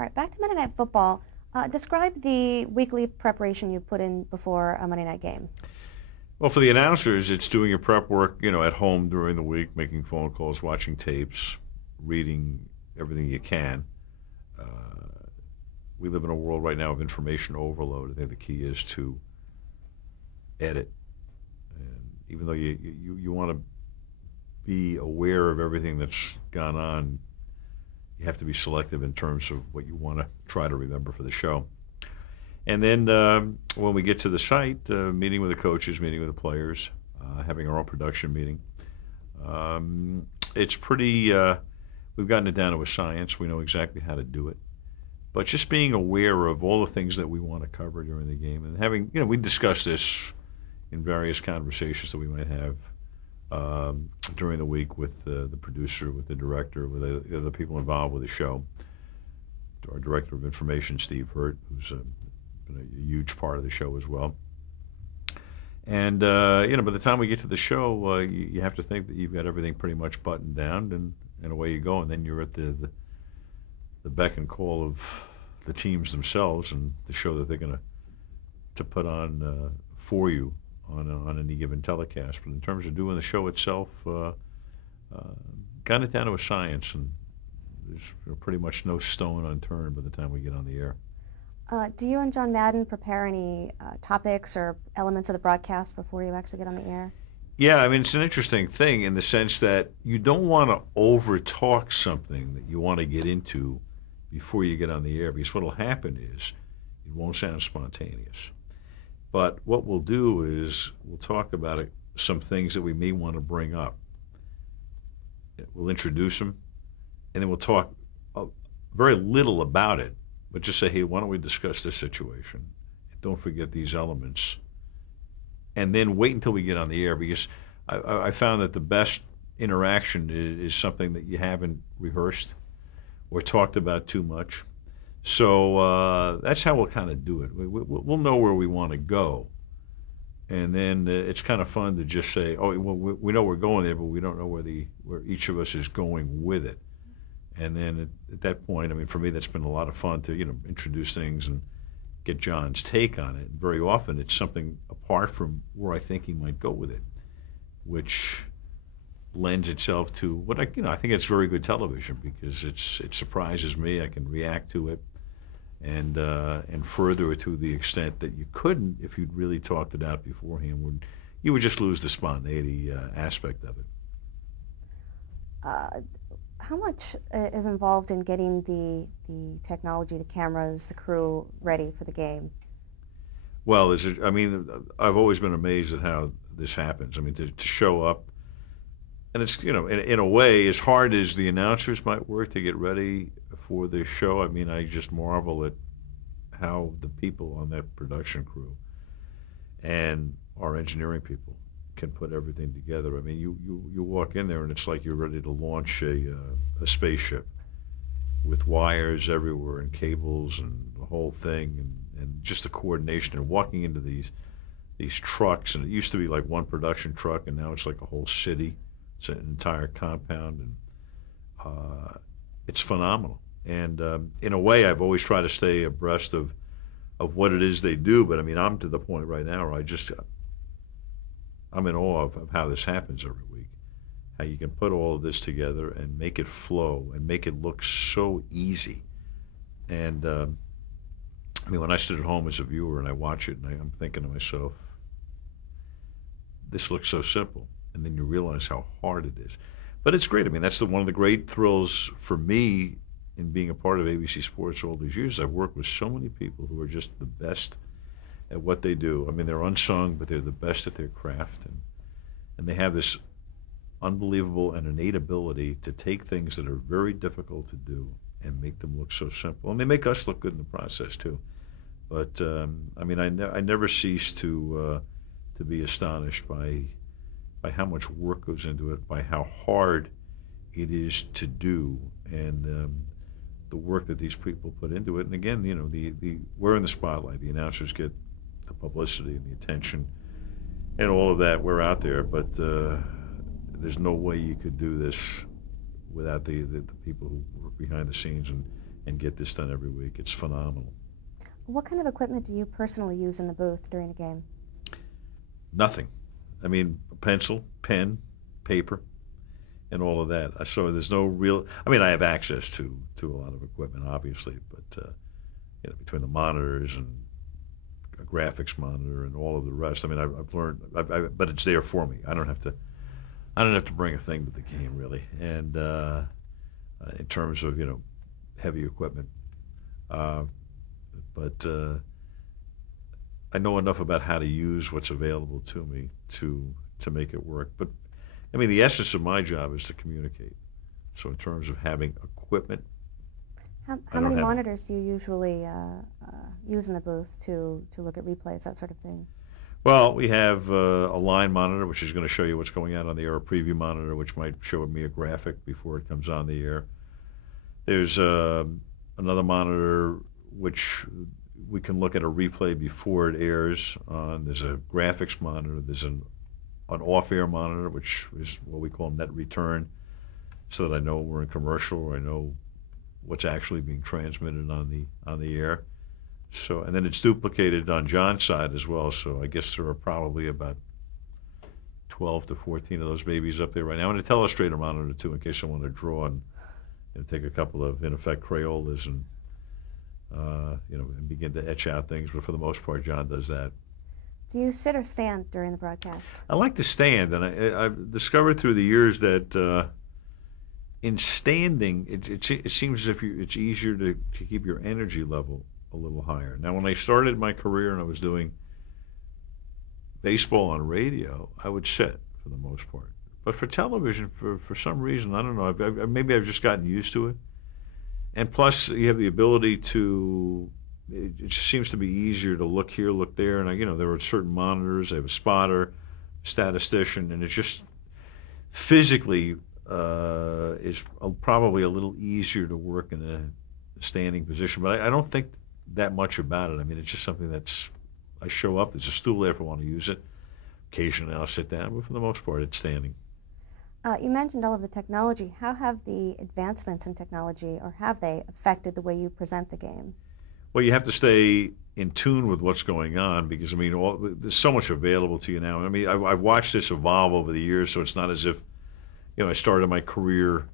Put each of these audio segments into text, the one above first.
All right, back to Monday Night Football. Describe the weekly preparation you put in before a Monday night game. Well, for the announcers, it's doing your prep work, at home during the week, making phone calls, watching tapes, reading everything you can. Uh, we live in a world right now of information overload. I think the key is to edit. And even though you want to be aware of everything that's gone on, you have to be selective in terms of what you want to try to remember for the show. And then when we get to the site, meeting with the coaches, meeting with the players, having our own production meeting. It's pretty, we've gotten it down to a science. We know exactly how to do it. But just being aware of all the things that we want to cover during the game and having, we discuss this in various conversations that we might have during the week with the producer, with the director, with the other people involved with the show. Our director of information, Steve Hurt, who's been a huge part of the show as well. And by the time we get to the show, you have to think that you've got everything pretty much buttoned down, and away you go. And then you're at the beck and call of the teams themselves and the show that they're going to put on for you on any given telecast. But in terms of doing the show itself, got it down to a science, and there's pretty much no stone unturned by the time we get on the air. Do you and John Madden prepare any topics or elements of the broadcast before you actually get on the air? Yeah, I mean, it's an interesting thing in the sense that you don't want to over-talk something that you want to get into before you get on the air, because what will happen is it won't sound spontaneous. But what we'll do is we'll talk about some things that we may want to bring up. We'll introduce them, and then we'll talk very little about it, but just say, hey, why don't we discuss this situation? Don't forget these elements. And then wait until we get on the air, because I found that the best interaction is something that you haven't rehearsed or talked about too much. So that's how we'll kind of do it. We'll know where we want to go. And then it's kind of fun to just say, oh, well, we know we're going there, but we don't know where each of us is going with it. And then at that point, I mean, for me, that's been a lot of fun to, introduce things and get John's take on it. Very often it's something apart from where I think he might go with it, which lends itself to what I think it's very good television, because it surprises me. I can react to it and further it to the extent that you couldn't if you'd really talked it out beforehand. You would just lose the spontaneity aspect of it. How much is involved in getting the technology, the cameras, the crew ready for the game? Well, I've always been amazed at how this happens. I mean, to show up, and it's, in a way, as hard as the announcers might work to get ready for the show, I mean, I just marvel at how the people on that production crew and our engineering people can put everything together. I mean, you walk in there and it's like you're ready to launch a spaceship with wires everywhere and cables and the whole thing, and just the coordination and walking into these trucks. And it used to be like one production truck, and now it's like a whole city. It's an entire compound, and it's phenomenal. And in a way, I've always tried to stay abreast of what it is they do. But I mean, I'm to the point right now where I'm in awe of how this happens every week. How you can put all of this together and make it flow and make it look so easy. And I mean, when I sit at home as a viewer and I watch it, and I'm thinking to myself, this looks so simple. And then you realize how hard it is. But it's great. I mean, that's one of the great thrills for me in being a part of ABC Sports all these years. I've worked with so many people who are just the best at what they do. I mean, they're unsung, but they're the best at their craft. And they have this unbelievable and innate ability to take things that are very difficult to do and make them look so simple. And they make us look good in the process, too. But, I mean, I never cease to be astonished by how much work goes into it, by how hard it is to do, and the work that these people put into it. And again, we're in the spotlight. The announcers get the publicity and the attention and all of that. We're out there, but there's no way you could do this without the people who work behind the scenes and and get this done every week. It's phenomenal. What kind of equipment do you personally use in the booth during a game? Nothing. I mean, pencil, pen, paper, and all of that. So there's no real. I mean, I have access to a lot of equipment, obviously, but between the monitors and a graphics monitor and all of the rest. I mean, I've learned, but it's there for me. I don't have to. I don't have to bring a thing to the game really. And in terms of heavy equipment, but I know enough about how to use what's available to me to make it work. But I mean, the essence of my job is to communicate. So in terms of having equipment, how many monitors do you usually use in the booth to look at replays, that sort of thing? Well, we have a line monitor, which is going to show you what's going on the air, a preview monitor, which might show me a graphic before it comes on the air. There's another monitor which we can look at a replay before it airs on. There's a graphics monitor. There's an off-air monitor, which is what we call net return, so that I know we're in commercial, or I know what's actually being transmitted on the air. So, and then it's duplicated on John's side as well. So I guess there are probably about 12 to 14 of those babies up there right now, and a telestrator monitor too, in case I want to draw and take a couple of, in effect, Crayolas and and begin to etch out things. But for the most part, John does that. Do you sit or stand during the broadcast? I like to stand, and I've discovered through the years that in standing, it seems as if it's easier to keep your energy level a little higher. Now, when I started my career and I was doing baseball on radio, I would sit for the most part. But for television, for some reason, I don't know, maybe I've just gotten used to it. And plus, you have the ability to, it just seems to be easier to look here, look there. And, there are certain monitors. I have a spotter, statistician, and it's just physically is probably a little easier to work in a standing position. But I don't think that much about it. I mean, it's just something I show up, there's a stool there if I want to use it. Occasionally I'll sit down, but for the most part, it's standing. You mentioned all of the technology. How have the advancements in technology, or have they affected the way you present the game? Well, you have to stay in tune with what's going on because, I mean, there's so much available to you now. I mean, I've watched this evolve over the years, so it's not as if, I started my career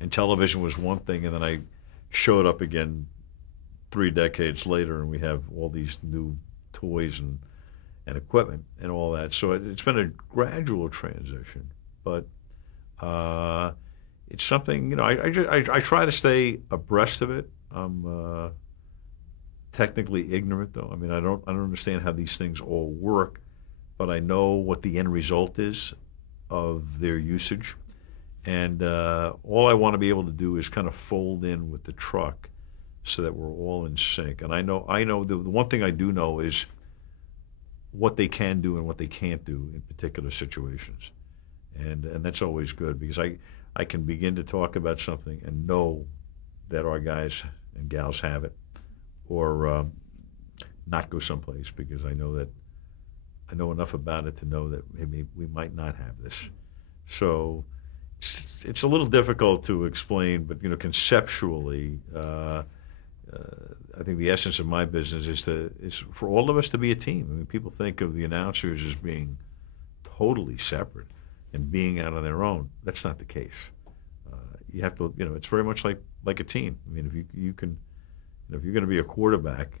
and television was one thing, and then I showed up again 3 decades later, and we have all these new toys and equipment and all that. So it's been a gradual transition, but it's something, I try to stay abreast of it. I'm technically ignorant, though. I mean, I don't understand how these things all work, but I know what the end result is of their usage. And all I want to be able to do is kind of fold in with the truck so that we're all in sync. And I know the one thing I do know is what they can do and what they can't do in particular situations. And that's always good because I can begin to talk about something and know that our guys and gals have it, or not go someplace because I know enough about it to know that maybe we might not have this. So it's a little difficult to explain, but conceptually, I think the essence of my business is for all of us to be a team. I mean, people think of the announcers as being totally separate and being out on their own. That's not the case. You have to, it's very much like a team. I mean, if you can, if you're going to be a quarterback,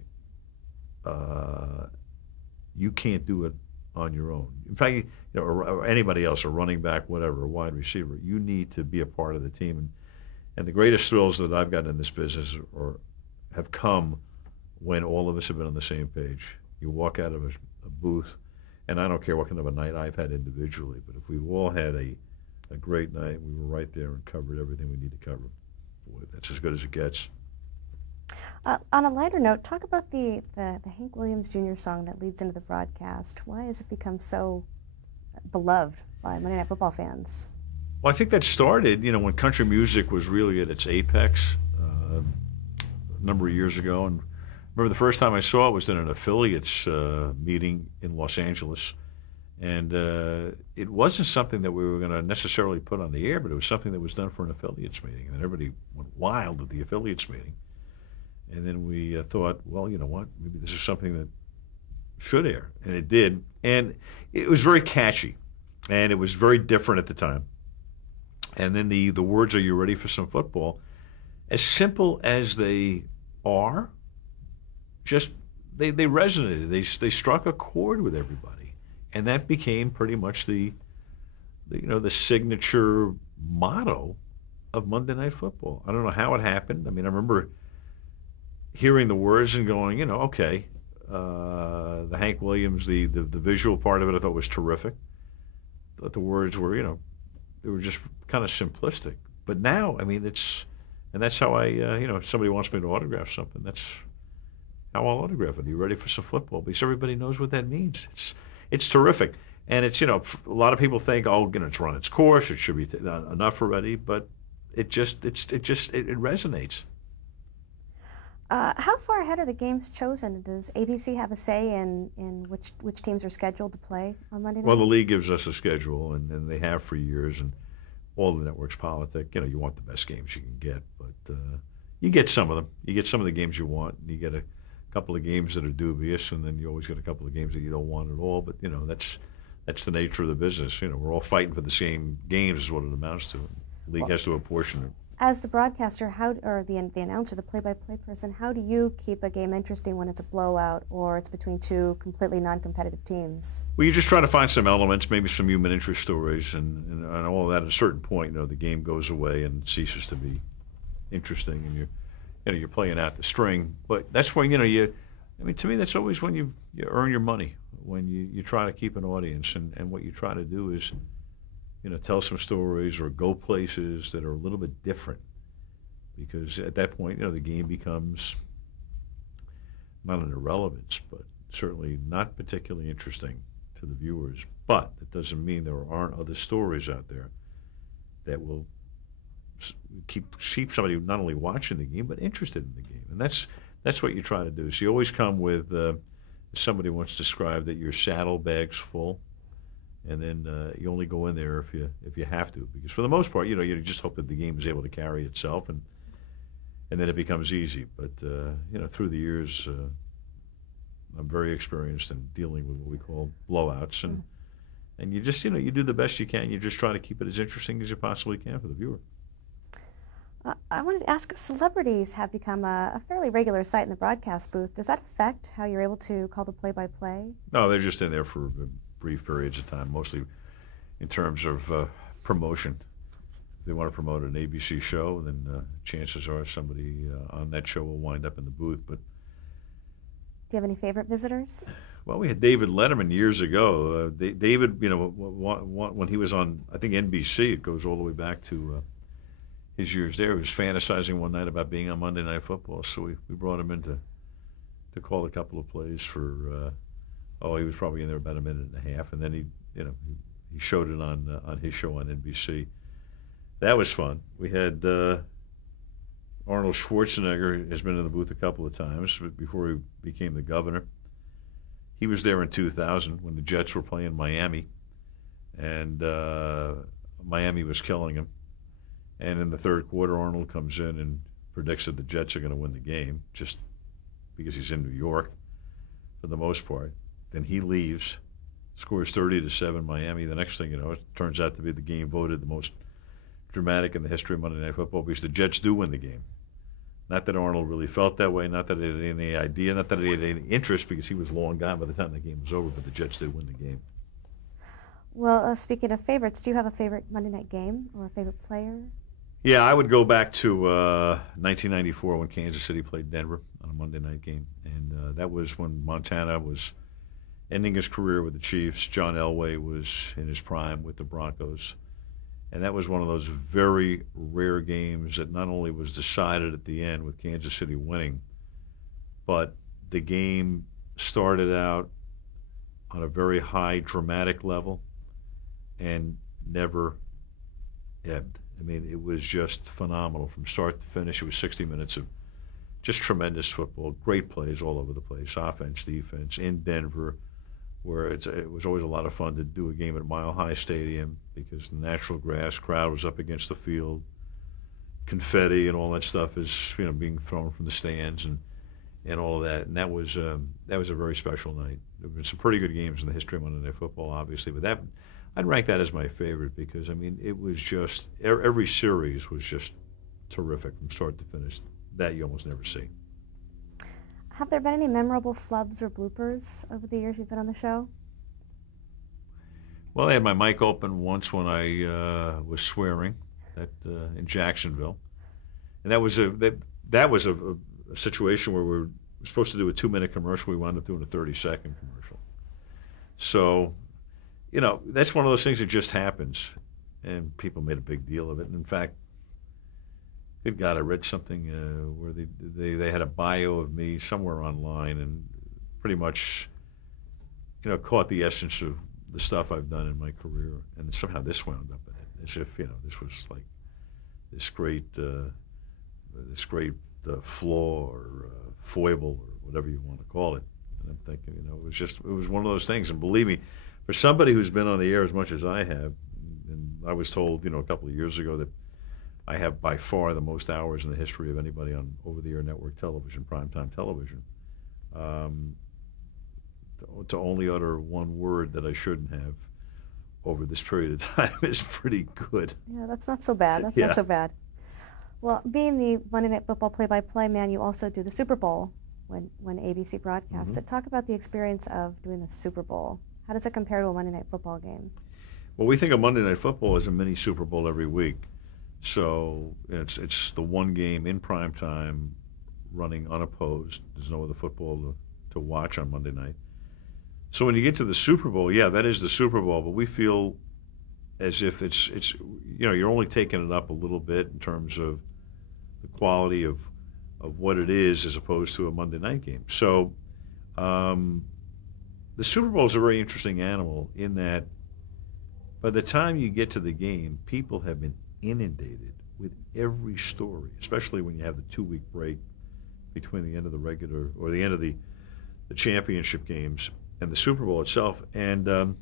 you can't do it on your own. In fact, or anybody else, a running back, whatever, a wide receiver, you need to be a part of the team. And the greatest thrills that I've gotten in this business have come when all of us have been on the same page. You walk out of a booth, and I don't care what kind of a night I've had individually, but if we've all had a great night, we were right there and covered everything we need to cover. Boy, that's as good as it gets. On a lighter note, talk about the Hank Williams Jr. song that leads into the broadcast. Why has it become so beloved by Monday Night Football fans? Well, I think that started, when country music was really at its apex a number of years ago. And remember the first time I saw it was in an affiliates meeting in Los Angeles. And it wasn't something that we were going to necessarily put on the air, but it was something that was done for an affiliates meeting. And everybody went wild at the affiliates meeting. And then we thought, well, you know what? Maybe this is something that should air, and it did. And it was very catchy, and it was very different at the time. And then the words, "Are you ready for some football?" As simple as they are, just they resonated. They struck a chord with everybody, and that became pretty much the signature motto of Monday Night Football. I don't know how it happened. I mean, I remember hearing the words and going, okay. The Hank Williams, the visual part of it, I thought was terrific. I thought the words were, they were just kind of simplistic. But now, I mean, and that's how if somebody wants me to autograph something, that's how I'll autograph it. Are you ready for some football? Because everybody knows what that means. It's terrific. And it's, a lot of people think, it's run its course. It should be enough already. But it resonates. How far ahead are the games chosen? Does ABC have a say in which teams are scheduled to play on Monday night? Well, the league gives us a schedule, and they have for years, and all the networks politic. You want the best games you can get, but you get some of them. You get some of the games you want, and you get a couple of games that are dubious, and then you always get a couple of games that you don't want at all. But that's the nature of the business. We're all fighting for the same games, is what it amounts to. The league has to apportion it. As the broadcaster, or the announcer, the play-by-play person, how do you keep a game interesting when it's a blowout or it's between two completely non-competitive teams? Well, you just try to find some elements, maybe some human interest stories, and all of that. At a certain point, the game goes away and ceases to be interesting, and you're playing out the string. But that's when to me, that's always when you earn your money, when you try to keep an audience, and what you try to do is tell some stories or go places that are a little bit different, because at that point, the game becomes not an irrelevance, but certainly not particularly interesting to the viewers. But it doesn't mean there aren't other stories out there that will keep somebody not only watching the game but interested in the game, and that's what you try to do. So you always come with, somebody once described, that your saddlebag's full. And then you only go in there if you have to, because for the most part, you just hope that the game is able to carry itself, and then it becomes easy. But through the years, I'm very experienced in dealing with what we call blowouts, and you just you do the best you can. You just try to keep it as interesting as you possibly can for the viewer. I wanted to ask, celebrities have become a fairly regular sight in the broadcast booth. Does that affect how you're able to call the play-by-play? No, they're just in there for brief periods of time, mostly in terms of promotion. If they want to promote an ABC show, then chances are somebody on that show will wind up in the booth. But do you have any favorite visitors? Well, we had David Letterman years ago. David, when he was on, I think, NBC, it goes all the way back to his years there. He was fantasizing one night about being on Monday Night Football, so we brought him in to call a couple of plays for. He was probably in there about a minute and a half, and then he showed it on his show on NBC. That was fun. We had Arnold Schwarzenegger has been in the booth a couple of times before he became the governor. He was there in 2000 when the Jets were playing Miami, and Miami was killing him. And in the third quarter, Arnold comes in and predicts that the Jets are going to win the game, just because he's in New York for the most part. Then he leaves, scores 30-7 Miami. The next thing you know, it turns out to be the game voted the most dramatic in the history of Monday Night Football, because the Jets do win the game. Not that Arnold really felt that way, not that he had any idea, not that he had any interest, because he was long gone by the time the game was over, but the Jets did win the game. Well, speaking of favorites, do you have a favorite Monday night game or a favorite player? Yeah, I would go back to 1994 when Kansas City played Denver on a Monday night game, and that was when Montana was ending his career with the Chiefs. John Elway was in his prime with the Broncos. And that was one of those very rare games that not only was decided at the end with Kansas City winning, but the game started out on a very high dramatic level and never ebbed. I mean, it was just phenomenal from start to finish. It was 60 minutes of just tremendous football, great plays all over the place, offense, defense, in Denver, where it was always a lot of fun to do a game at Mile High Stadium because the natural grass crowd was up against the field, confetti and all that stuff is being thrown from the stands and all of that. And that was a very special night. There have been some pretty good games in the history of Monday Night Football, obviously, but that I'd rank that as my favorite because it was just every series was just terrific from start to finish. That you almost never see. Have there been any memorable flubs or bloopers over the years you've been on the show? Well, I had my mic open once when I was swearing in Jacksonville, and that was a situation where we were supposed to do a 2-minute commercial. We wound up doing a 30-second commercial. So, that's one of those things that just happens, and people made a big deal of it. And in fact, good God, I read something where they had a bio of me somewhere online and pretty much, caught the essence of the stuff I've done in my career, and somehow this wound up in it, as if this was like this great flaw or foible or whatever you want to call it. And I'm thinking, it was one of those things. And believe me, for somebody who's been on the air as much as I have, and I was told, a couple of years ago that I have by far the most hours in the history of anybody on over-the-air network television, primetime television. To only utter one word that I shouldn't have over this period of time is pretty good. Yeah, that's not so bad. That's not so bad. Well, being the Monday Night Football play-by-play man, you also do the Super Bowl when ABC broadcasts it. Talk about the experience of doing the Super Bowl. How does it compare to a Monday Night Football game? Well, we think of Monday Night Football as a mini Super Bowl every week. So it's the one game in prime time running unopposed. There's no other football to watch on Monday night. So when you get to the Super Bowl, yeah, that is the Super Bowl, but we feel as if it's you're only taking it up a little bit in terms of the quality of what it is as opposed to a Monday night game. So the Super Bowl is a very interesting animal in that by the time you get to the game, people have been inundated with every story, especially when you have the 2-week break between the end of the regular or the end of the championship games and the Super Bowl itself. And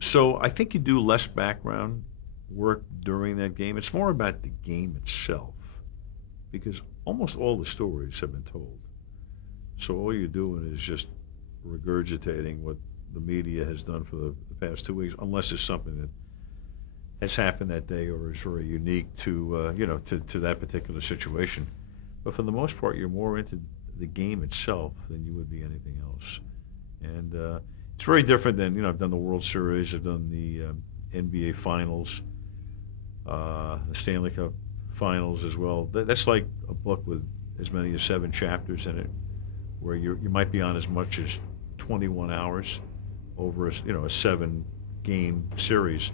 so I think you do less background work during that game. It's more about the game itself because almost all the stories have been told. So all you're doing is just regurgitating what the media has done for the past 2 weeks, unless it's something that has happened that day or is very unique to to that particular situation. But for the most part, you're more into the game itself than you would be anything else. And it's very different than, I've done the World Series, I've done the NBA Finals, the Stanley Cup Finals as well. That's like a book with as many as 7 chapters in it, where you might be on as much as 21 hours over a 7-game series.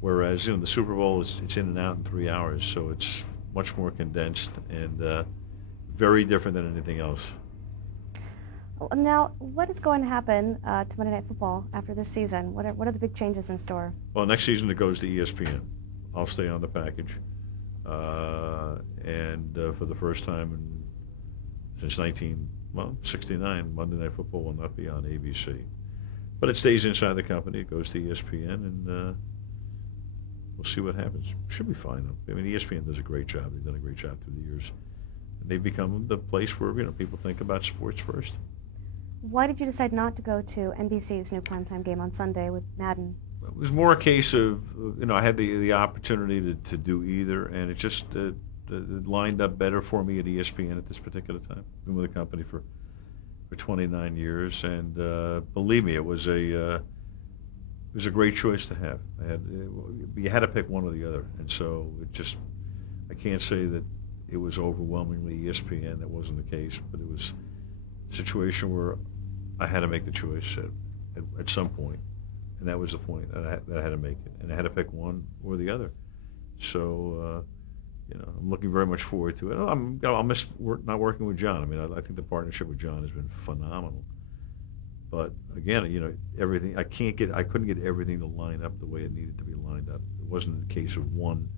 Whereas, the Super Bowl, it's in and out in 3 hours, so it's much more condensed and very different than anything else. Now, what is going to happen to Monday Night Football after this season? What are the big changes in store? Well, next season it goes to ESPN. I'll stay on the package. And for the first time since 69, Monday Night Football will not be on ABC. But it stays inside the company. It goes to ESPN, and we'll see what happens. Should be fine, though. I mean, ESPN does a great job. They've done a great job through the years. And they've become the place where people think about sports first. Why did you decide not to go to NBC's new primetime game on Sunday with Madden? It was more a case of, I had the opportunity to do either, and it just it lined up better for me at ESPN at this particular time. I've been with the company for 29 years, and believe me, it was a great choice to have. You had to pick one or the other, and so I can't say that it was overwhelmingly ESPN. That wasn't the case, but it was a situation where I had to make the choice at some point, and that was the point that I had to make it, and I had to pick one or the other. So, I'm looking very much forward to it. I'll miss not working with John. I mean, I think the partnership with John has been phenomenal. But again, everything I couldn't get everything to line up the way it needed to be lined up. It wasn't a case of one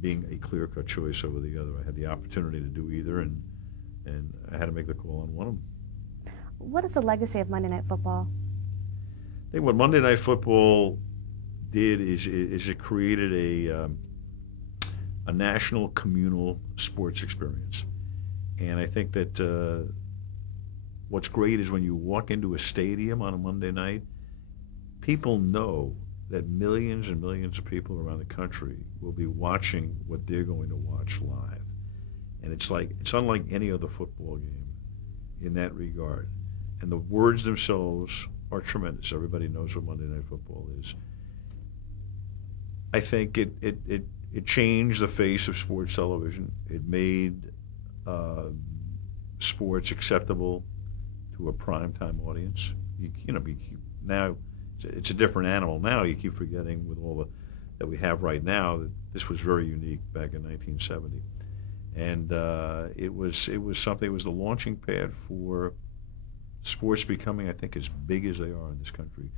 being a clear-cut choice over the other. I had the opportunity to do either, and I had to make the call on one of them. What is the legacy of Monday Night Football? I think what Monday Night Football did is it created a national communal sports experience. And I think that what's great is when you walk into a stadium on a Monday night, people know that millions and millions of people around the country will be watching what they're going to watch live. And it's unlike any other football game in that regard. And the words themselves are tremendous. Everybody knows what Monday Night Football is. I think it changed the face of sports television. It made sports acceptable to a primetime audience. Now it's a different animal. Now you keep forgetting with all that we have right now that this was very unique back in 1970, and it was something. It was the launching pad for sports becoming, I think, as big as they are in this country.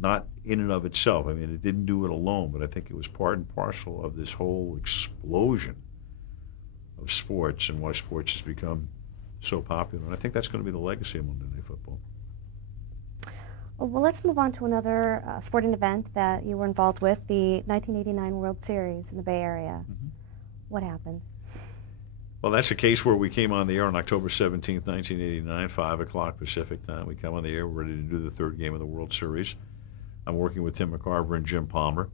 Not in and of itself. I mean, it didn't do it alone, but I think it was part and parcel of this whole explosion of sports and why sports has become so popular. And I think that's going to be the legacy of Monday Night Football. Well, let's move on to another sporting event that you were involved with, the 1989 World Series in the Bay Area. Mm-hmm. What happened? Well, that's a case where we came on the air on October 17th, 1989, 5 o'clock Pacific time. We come on the air, we're ready to do the third game of the World Series. I'm working with Tim McCarver and Jim Palmer.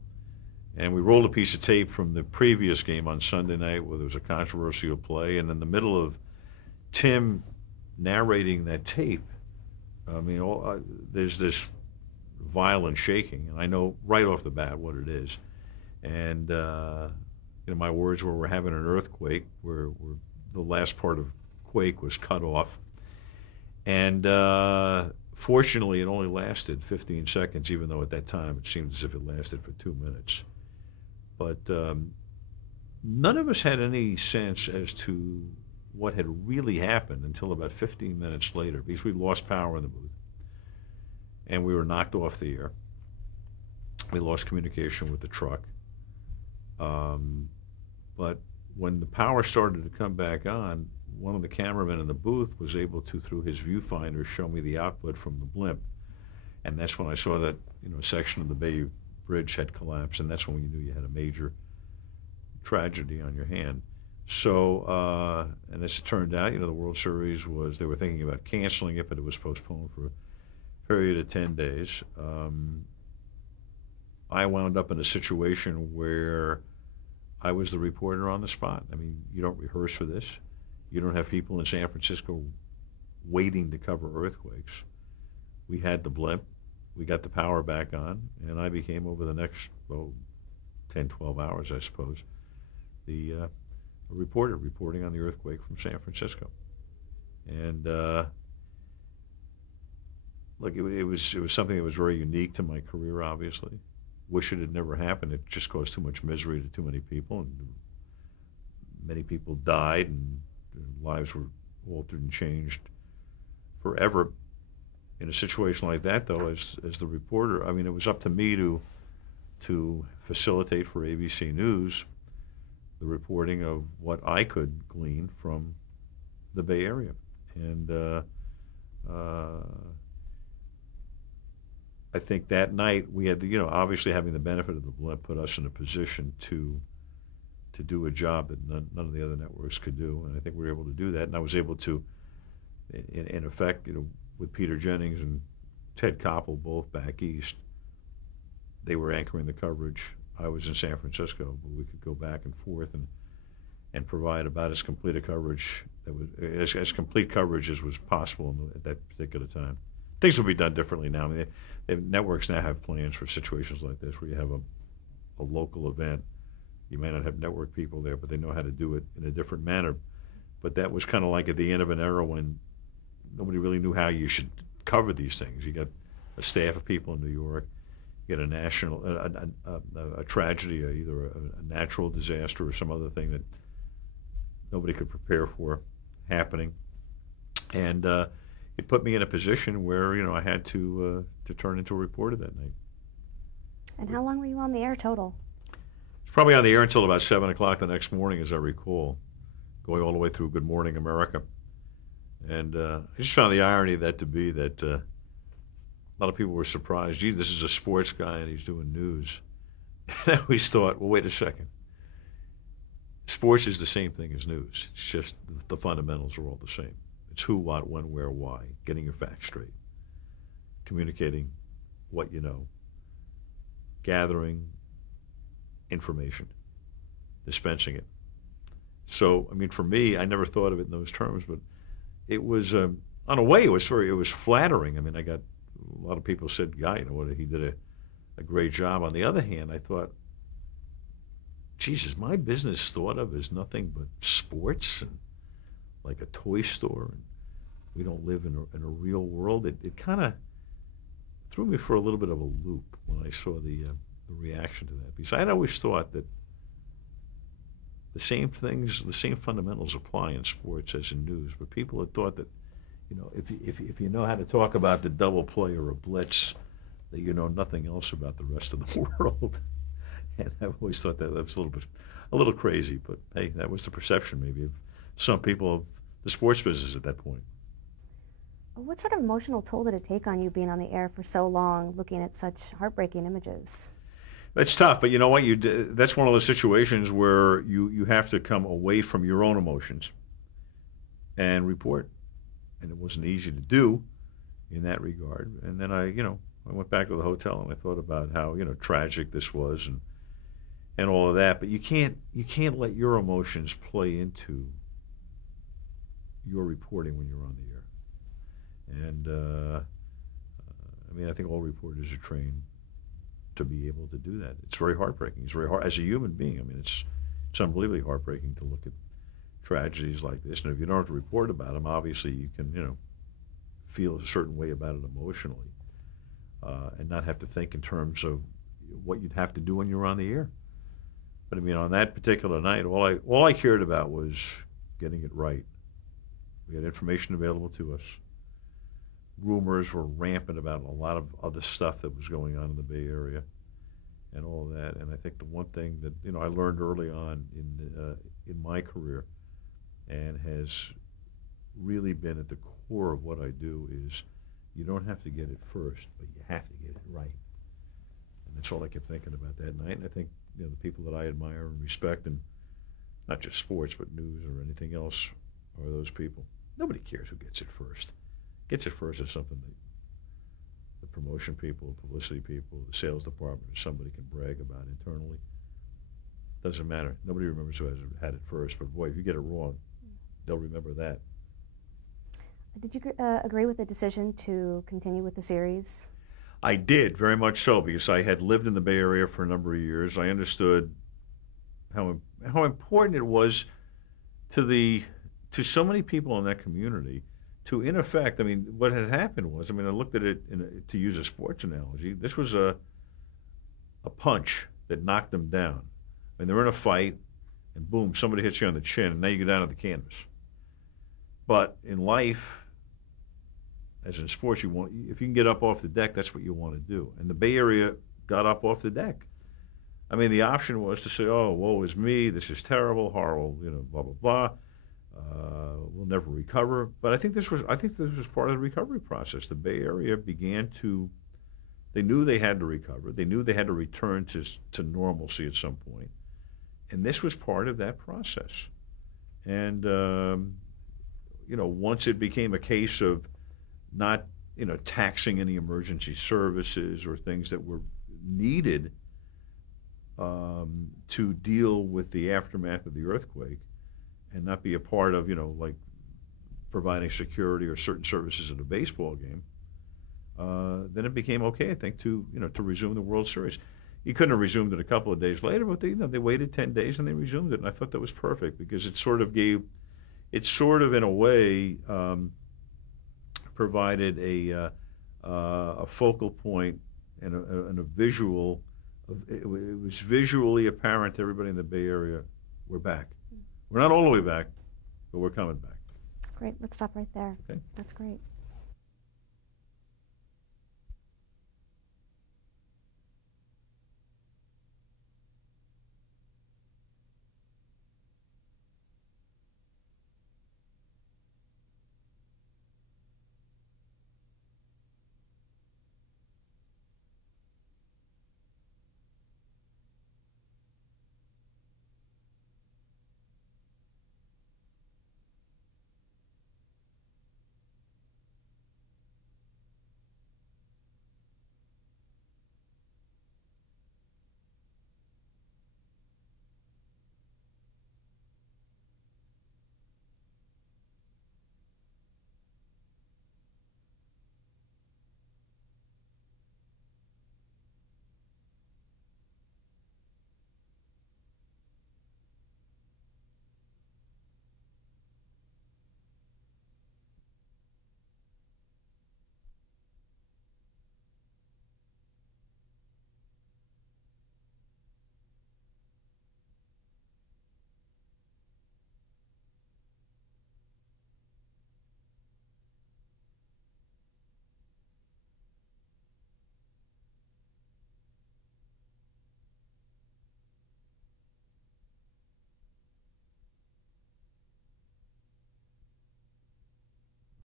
And we rolled a piece of tape from the previous game on Sunday night where there was a controversial play. And in the middle of Tim narrating that tape, I mean, there's this violent shaking. And I know right off the bat what it is. And, my words were, we're having an earthquake, where the last part of quake was cut off. And fortunately, it only lasted 15 seconds, even though at that time it seemed as if it lasted for 2 minutes. But none of us had any sense as to what had really happened until about 15 minutes later, because we lost power in the booth. And we were knocked off the air. We lost communication with the truck. But when the power started to come back on, one of the cameramen in the booth was able to, through his viewfinder, show me the output from the blimp. And that's when I saw that, a section of the Bay Bridge had collapsed, and that's when you knew you had a major tragedy on your hand. So, and as it turned out, the World Series they were thinking about canceling it, but it was postponed for a period of 10 days. I wound up in a situation where I was the reporter on the spot. I mean, you don't rehearse for this. You don't have people in San Francisco waiting to cover earthquakes. We had the blimp. We got the power back on, and I became, over the next 10, 12 hours, I suppose, a reporter reporting on the earthquake from San Francisco. And look, it was something that was very unique to my career, obviously. Wish it had never happened. It just caused too much misery to too many people, and many people died, and lives were altered and changed forever. In a situation like that, though, as the reporter, I mean, it was up to me to facilitate for ABC News the reporting of what I could glean from the Bay Area. And I think that night we had, obviously having the benefit of the blimp put us in a position to do a job that none of the other networks could do, and I think we were able to do that. And I was able to, in effect, with Peter Jennings and Ted Koppel both back east, they were anchoring the coverage. I was in San Francisco, but we could go back and forth and provide about as complete a coverage that was as complete coverage as was possible at that particular time. Things will be done differently now. I mean, networks now have plans for situations like this where you have a local event. You may not have network people there, but they know how to do it in a different manner. But that was kind of like at the end of an era when nobody really knew how you should cover these things. You got a staff of people in New York. You got a national, a tragedy, either a natural disaster or some other thing that nobody could prepare for happening. And it put me in a position where, I had to turn into a reporter that night. And how long were you on the air total? It's probably on the air until about 7 o'clock the next morning, as I recall, going all the way through Good Morning America. And I just found the irony of that to be that a lot of people were surprised. Gee, this is a sports guy and he's doing news. And I always thought, well, wait a second. Sports is the same thing as news. It's just the fundamentals are all the same. It's who, what, when, where, why, getting your facts straight, communicating what you know, gathering information, dispensing it. So, I mean, for me, I never thought of it in those terms, but it was, on a way, it was flattering. I mean, I got a lot of people said, "Guy, you know what? He did a great job." On the other hand, I thought, Jesus, my business thought of as nothing but sports and like a toy store, and we don't live in a real world. It kind of threw me for a little bit of a loop when I saw the reaction to that piece. I'd always thought that the same things, the same fundamentals apply in sports as in news, but people had thought that, you know, if you know how to talk about the double play or a blitz, that you know nothing else about the rest of the world. And I've always thought that was a little crazy, but hey, that was the perception maybe of some people of the sports business at that point. What sort of emotional toll did it take on you being on the air for so long, looking at such heartbreaking images? That's tough, but you know what? That's one of those situations where you have to come away from your own emotions and report, and it wasn't easy to do in that regard. And then I went back to the hotel and I thought about how tragic this was and all of that. But you can't let your emotions play into your reporting when you're on the air. And I mean, I think all reporters are trained to be able to do that. It's very heartbreaking. It's very hard as a human being. I mean, it's unbelievably heartbreaking to look at tragedies like this. And if you don't have to report about them, obviously you can feel a certain way about it emotionally, and not have to think in terms of what you'd have to do when you're on the air. But I mean, on that particular night, all I cared about was getting it right. We had information available to us. Rumors were rampant about a lot of other stuff that was going on in the Bay Area and all of that. And I think the one thing that I learned early on in my career and has really been at the core of what I do is you don't have to get it first, but you have to get it right. And that's all I kept thinking about that night. And I think the people that I admire and respect, and not just sports, but news or anything else, are those people. Nobody cares who gets it first. Gets it first is something that the promotion people, publicity people, the sales department, or somebody can brag about internally. Doesn't matter. Nobody remembers who had it first. But boy, if you get it wrong, they'll remember that. Did you agree with the decision to continue with the series? I did, very much so, because I had lived in the Bay Area for a number of years. I understood how important it was to so many people in that community. To, in effect, I mean, what had happened was, I mean, I looked at it, to use a sports analogy, this was a punch that knocked them down. I mean, they're in a fight, and boom, somebody hits you on the chin, and now you go down to the canvas. But in life, as in sports, if you can get up off the deck, that's what you want to do. And the Bay Area got up off the deck. I mean, the option was to say, "Oh, woe is me, this is terrible, horrible, blah blah blah. We'll never recover." But I think this was part of the recovery process. The Bay Area they knew they had to recover. They knew they had to return to normalcy at some point. And this was part of that process. And, once it became a case of not, taxing any emergency services or things that were needed to deal with the aftermath of the earthquake, and not be a part of, like providing security or certain services at a baseball game, then it became okay, I think, to resume the World Series. You couldn't have resumed it a couple of days later, but they waited 10 days and they resumed it, and I thought that was perfect because it sort of in a way provided a focal point and a visual. It was visually apparent to everybody in the Bay Area, we're back. We're not all the way back, but we're coming back. Great. Let's stop right there. Okay. That's great.